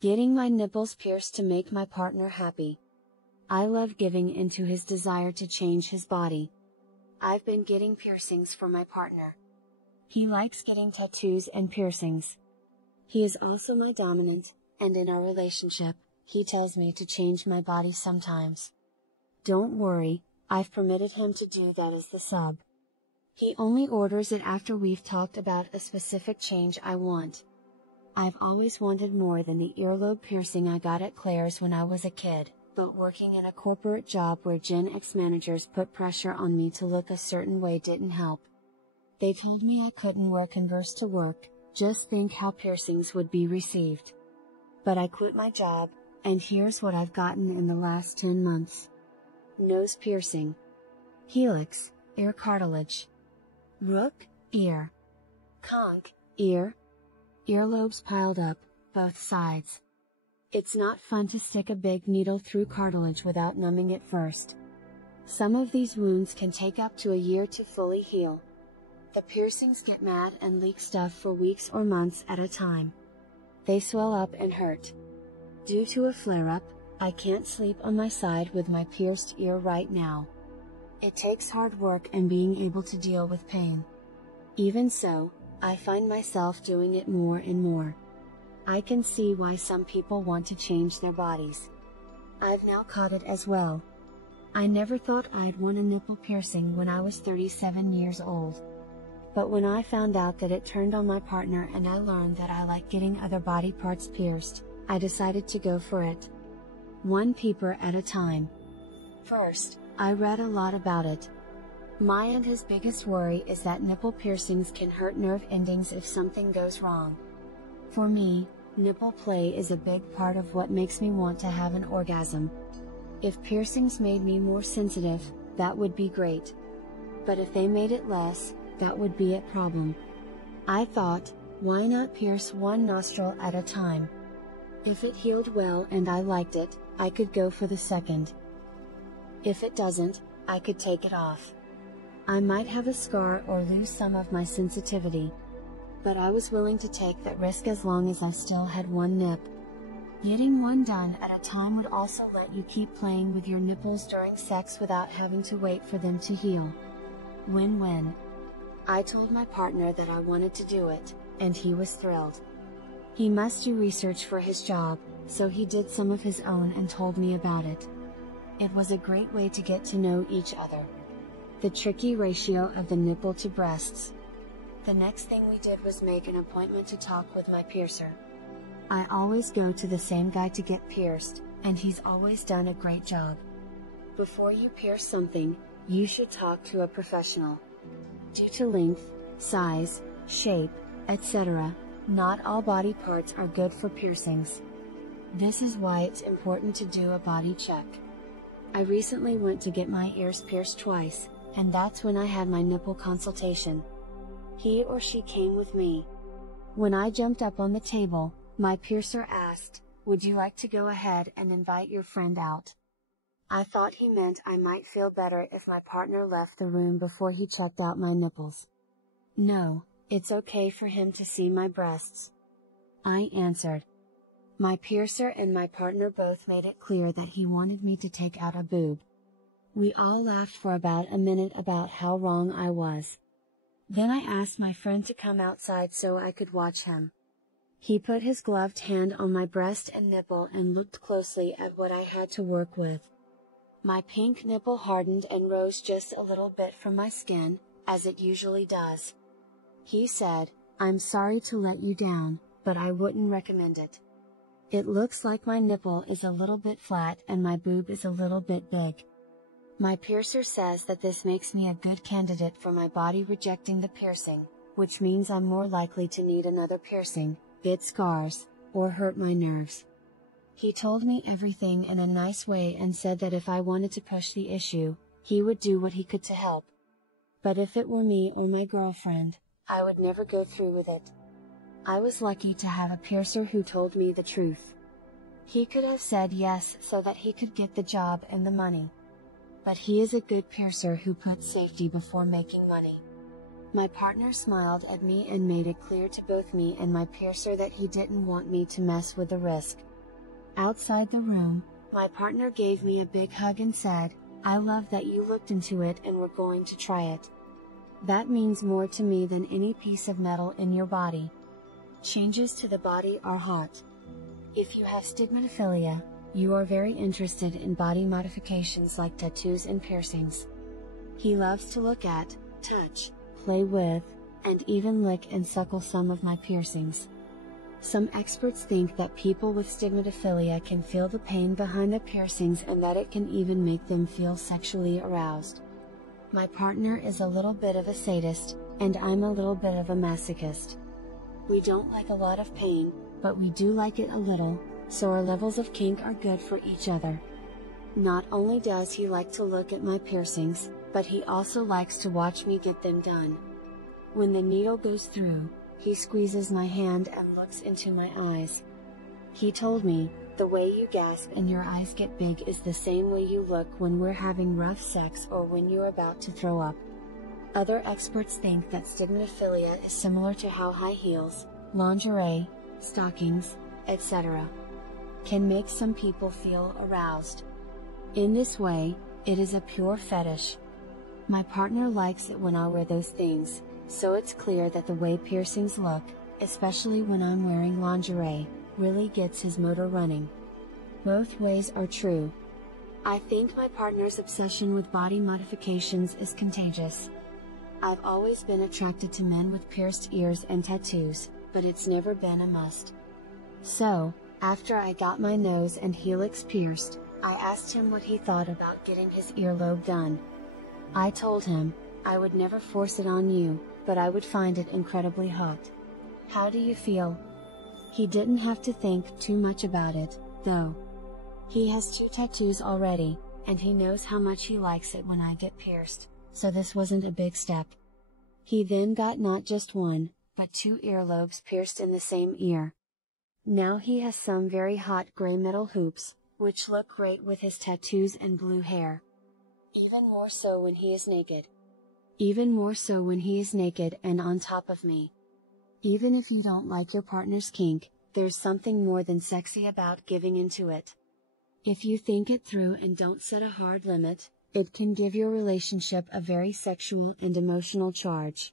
Getting my nipples pierced to make my partner happy. I love giving into his desire to change his body. I've been getting piercings for my partner. He likes getting tattoos and piercings. He is also my dominant, and in our relationship, he tells me to change my body sometimes. Don't worry, I've permitted him to do that as the sub. He only orders it after we've talked about a specific change I want. I've always wanted more than the earlobe piercing I got at Claire's when I was a kid, but working in a corporate job where Gen X managers put pressure on me to look a certain way didn't help. They told me I couldn't wear Converse to work, just think how piercings would be received. But I quit my job, and here's what I've gotten in the last 10 months. Nose piercing. Helix, ear cartilage. Rook, ear. Conch, ear. Earlobes piled up, both sides. It's not fun to stick a big needle through cartilage without numbing it first. Some of these wounds can take up to a year to fully heal. The piercings get mad and leak stuff for weeks or months at a time. They swell up and hurt. Due to a flare-up, I can't sleep on my side with my pierced ear right now. It takes hard work and being able to deal with pain. Even so, I find myself doing it more and more. I can see why some people want to change their bodies. I've now caught it as well. I never thought I'd want a nipple piercing when I was 37 years old. But when I found out that it turned on my partner and I learned that I like getting other body parts pierced, I decided to go for it. One peeper at a time. First, I read a lot about it. My and his biggest worry is that nipple piercings can hurt nerve endings if something goes wrong. For me, nipple play is a big part of what makes me want to have an orgasm. If piercings made me more sensitive, that would be great. But if they made it less, that would be a problem. I thought, why not pierce one nostril at a time? If it healed well and I liked it, I could go for the second. If it doesn't, I could take it off. I might have a scar or lose some of my sensitivity. But I was willing to take that risk as long as I still had one nip. Getting one done at a time would also let you keep playing with your nipples during sex without having to wait for them to heal. Win-win. I told my partner that I wanted to do it, and he was thrilled. He must do research for his job, so he did some of his own and told me about it. It was a great way to get to know each other. The tricky ratio of the nipple to breasts. The next thing we did was make an appointment to talk with my piercer. I always go to the same guy to get pierced, and he's always done a great job. Before you pierce something, you should talk to a professional. Due to length, size, shape, etc., not all body parts are good for piercings. This is why it's important to do a body check. I recently went to get my ears pierced twice, and that's when I had my nipple consultation. He or she came with me. When I jumped up on the table, my piercer asked, "Would you like to go ahead and invite your friend out?" I thought he meant I might feel better if my partner left the room before he checked out my nipples. "No, it's okay for him to see my breasts," I answered. My piercer and my partner both made it clear that he wanted me to take out a boob. We all laughed for about a minute about how wrong I was. Then I asked my friend to come outside so I could watch him. He put his gloved hand on my breast and nipple and looked closely at what I had to work with. My pink nipple hardened and rose just a little bit from my skin, as it usually does. He said, "I'm sorry to let you down, but I wouldn't recommend it. It looks like my nipple is a little bit flat and my boob is a little bit big." My piercer says that this makes me a good candidate for my body rejecting the piercing, which means I'm more likely to need another piercing, get scars, or hurt my nerves. He told me everything in a nice way and said that if I wanted to push the issue, he would do what he could to help. But if it were me or my girlfriend, I would never go through with it. I was lucky to have a piercer who told me the truth. He could have said yes so that he could get the job and the money. But he is a good piercer who puts safety before making money. My partner smiled at me and made it clear to both me and my piercer that he didn't want me to mess with the risk, Outside the room, my partner gave me a big hug and said, "I love that you looked into it and were going to try it. That means more to me than any piece of metal in your body." Changes to the body are hot. If you have stigmatophilia, you are very interested in body modifications like tattoos and piercings. He loves to look at, touch, play with, and even lick and suckle some of my piercings. Some experts think that people with stigmatophilia can feel the pain behind the piercings and that it can even make them feel sexually aroused. My partner is a little bit of a sadist, and I'm a little bit of a masochist. We don't like a lot of pain, but we do like it a little, so our levels of kink are good for each other. Not only does he like to look at my piercings, but he also likes to watch me get them done. When the needle goes through, he squeezes my hand and looks into my eyes. He told me, "The way you gasp and your eyes get big is the same way you look when we're having rough sex or when you're about to throw up." Other experts think that stigmatophilia is similar to how high heels, lingerie, stockings, etc. can make some people feel aroused. In this way, it is a pure fetish. My partner likes it when I wear those things, so it's clear that the way piercings look, especially when I'm wearing lingerie, really gets his motor running. Both ways are true. I think my partner's obsession with body modifications is contagious. I've always been attracted to men with pierced ears and tattoos, but it's never been a must. So, after I got my nose and helix pierced, I asked him what he thought about getting his earlobe done. I told him, I would never force it on you, but I would find it incredibly hot. How do you feel? He didn't have to think too much about it, though. He has 2 tattoos already, and he knows how much he likes it when I get pierced, so this wasn't a big step. He then got not just 1, but 2 earlobes pierced in the same ear. Now he has some very hot gray metal hoops, which look great with his tattoos and blue hair. Even more so when he is naked. Even more so when he is naked and on top of me. Even if you don't like your partner's kink, there's something more than sexy about giving into it. If you think it through and don't set a hard limit, it can give your relationship a very sexual and emotional charge.